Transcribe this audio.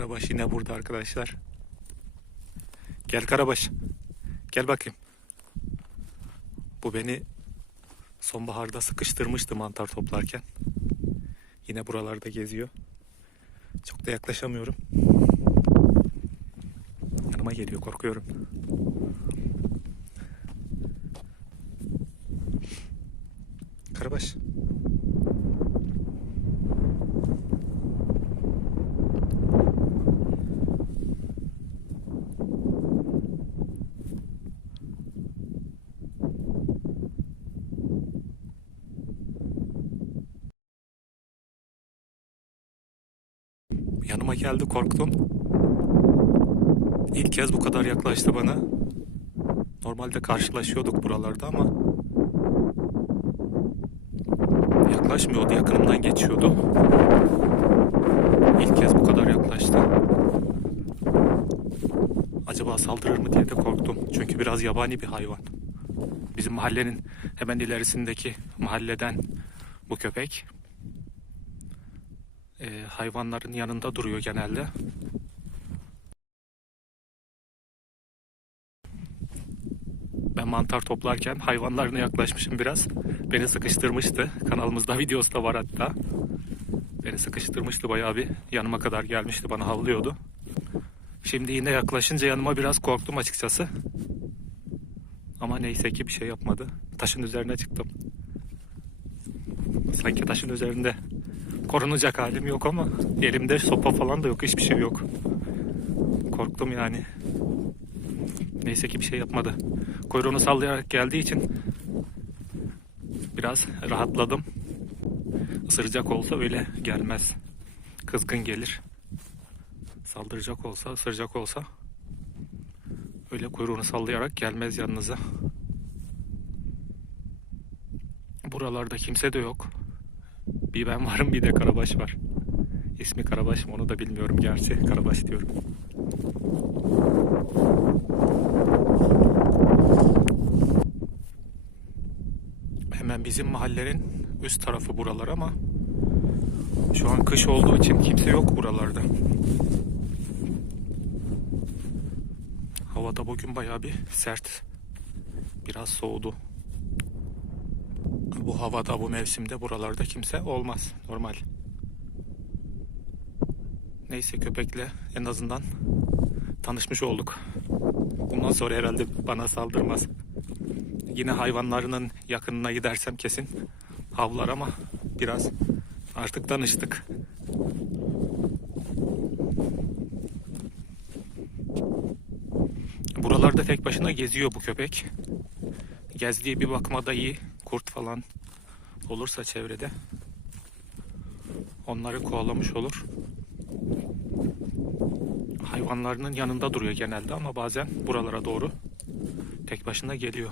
Karabaş yine burada arkadaşlar. Gel Karabaş. Gel bakayım. Bu beni sonbaharda sıkıştırmıştı mantar toplarken. Yine buralarda geziyor. Çok da yaklaşamıyorum. Yanıma geliyor korkuyorum. Karabaş. Yanıma geldi korktum. İlk kez bu kadar yaklaştı bana. Normalde karşılaşıyorduk buralarda ama yaklaşmıyordu, yakınımdan geçiyordu. İlk kez bu kadar yaklaştı. Acaba saldırır mı diye de korktum. Çünkü biraz yabani bir hayvan. Bizim mahallenin hemen ilerisindeki mahalleden bu köpek. Ee, hayvanların yanında duruyor genelde. Ben mantar toplarken hayvanlarına yaklaşmışım biraz. Beni sıkıştırmıştı. Kanalımızda videosu da var hatta. Beni sıkıştırmıştı bayağı bir. Yanıma kadar gelmişti bana havlıyordu. Şimdi yine yaklaşınca yanıma biraz korktum açıkçası. Ama neyse ki bir şey yapmadı. Taşın üzerine çıktım. Sanki taşın üzerinde korunacak halim yok ama elimde sopa falan da yok. Hiçbir şey yok. Korktum yani. Neyse ki bir şey yapmadı. Kuyruğunu sallayarak geldiği için biraz rahatladım. Isıracak olsa öyle gelmez. Kızgın gelir. Saldıracak olsa, ısıracak olsa öyle kuyruğunu sallayarak gelmez yanınıza. Buralarda kimse de yok. Bir ben varım bir de Karabaş var. İsmi Karabaş mı onu da bilmiyorum gerçi. Karabaş diyorum. Hemen bizim mahallenin üst tarafı buralar ama şu an kış olduğu için kimse yok buralarda. Havada bugün bayağı bir sert. Biraz soğudu. Bu havada bu mevsimde buralarda kimse olmaz normal. Neyse köpekle en azından tanışmış olduk. Bundan sonra herhalde bana saldırmaz. Yine hayvanlarının yakınına gidersem kesin havlar ama biraz artık tanıştık. Buralarda tek başına geziyor bu köpek. Gezdiği bir bakıma da iyi. Kurt falan olursa çevrede onları kovalamış olur. Hayvanlarının yanında duruyor genelde ama bazen buralara doğru tek başına geliyor.